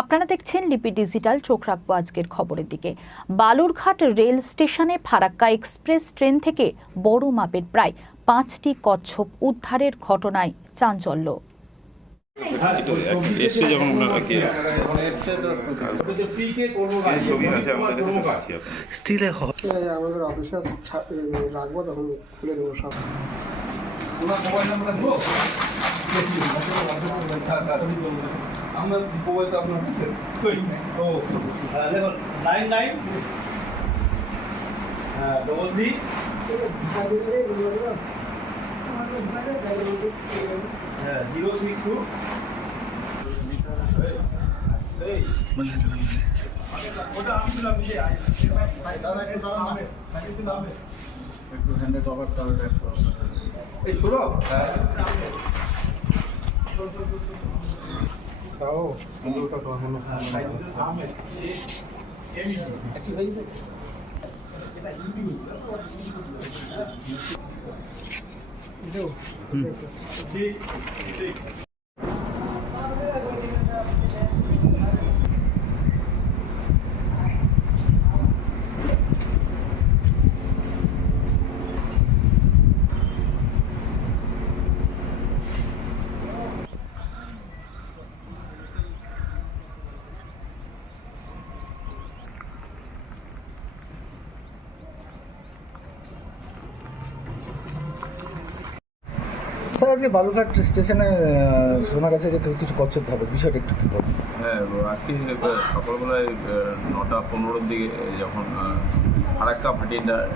আপনারা দেখছেন লিপি ডিজিটাল। চোখ রাখবো আজকের খবরের দিকে। বালুরঘাট রেল স্টেশনে ফারাক্কা এক্সপ্রেস ট্রেন থেকে বড় মাপের প্রায় 5টি কচ্ছপ উদ্ধারের ঘটনায় চাঞ্চল্য। আমাদের অফিসে রাখবো, তখন খুলে দেবো সব। আমরা মোবাইলটা আপনার ও 99 ডবল 062 ওটা আমি দিলাম যে একটু হ্যান্ডে কভার করে এই শুরু খাও ওটা তো হলো ঠিক ঠিক স্যার, আজকে বালুরঘাট স্টেশনে শোনা গেছে যে কিছু কচ্ছপ ধরে, বিষয়টা একটু কী বলুন? হ্যাঁ, আজকে সকালবেলায় 9:15-র দিকে যখন ফারাক্কা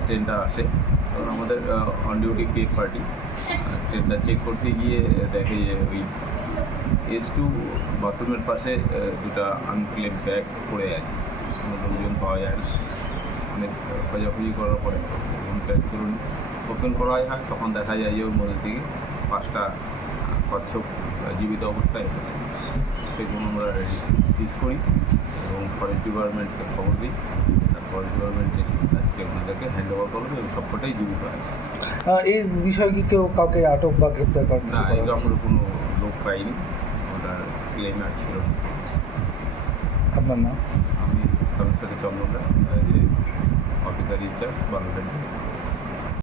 ট্রেনটা আসে, তখন আমাদের অন ডিউটি পিএফ পার্টি ট্রেনটা চেক করতে গিয়ে দেখে যে ওই S2 বাথরুমের পাশে দুটো আনক্লেম ব্যাগ পড়ে আছে। কোনো লোকজন পাওয়া যায় না। অনেক খোঁজাখুঁজি করার পরে যখন ব্যাগগুলো ওপেন করা হয়, তখন দেখা যায় যে ওর মধ্যে থেকে 5টা কচ্ছপ জীবিত অবস্থায় আছে। সেগুলো আমরা সিজ করি এবং ফরেস্ট ডিপার্টমেন্টকে খবর দিই। ফরেস্ট ডিপার্টমেন্ট আজকে ওনাদেরকে হ্যান্ড ওভার করবে এবং সবকটাই জীবিত আছে। এই বিষয়ে কি কেউ কাউকে আটক বা গ্রেপ্তার করার না, কিছু করা এটা হয়? আমরা কোনো লোক পাইনি, ওটার ক্লেম আসছিল না। আপনার নাম? আমি সাব ইন্সপেক্টর চন্দ্রন রায়, যে অফিসার ইনচার্জ বালুরঘাট।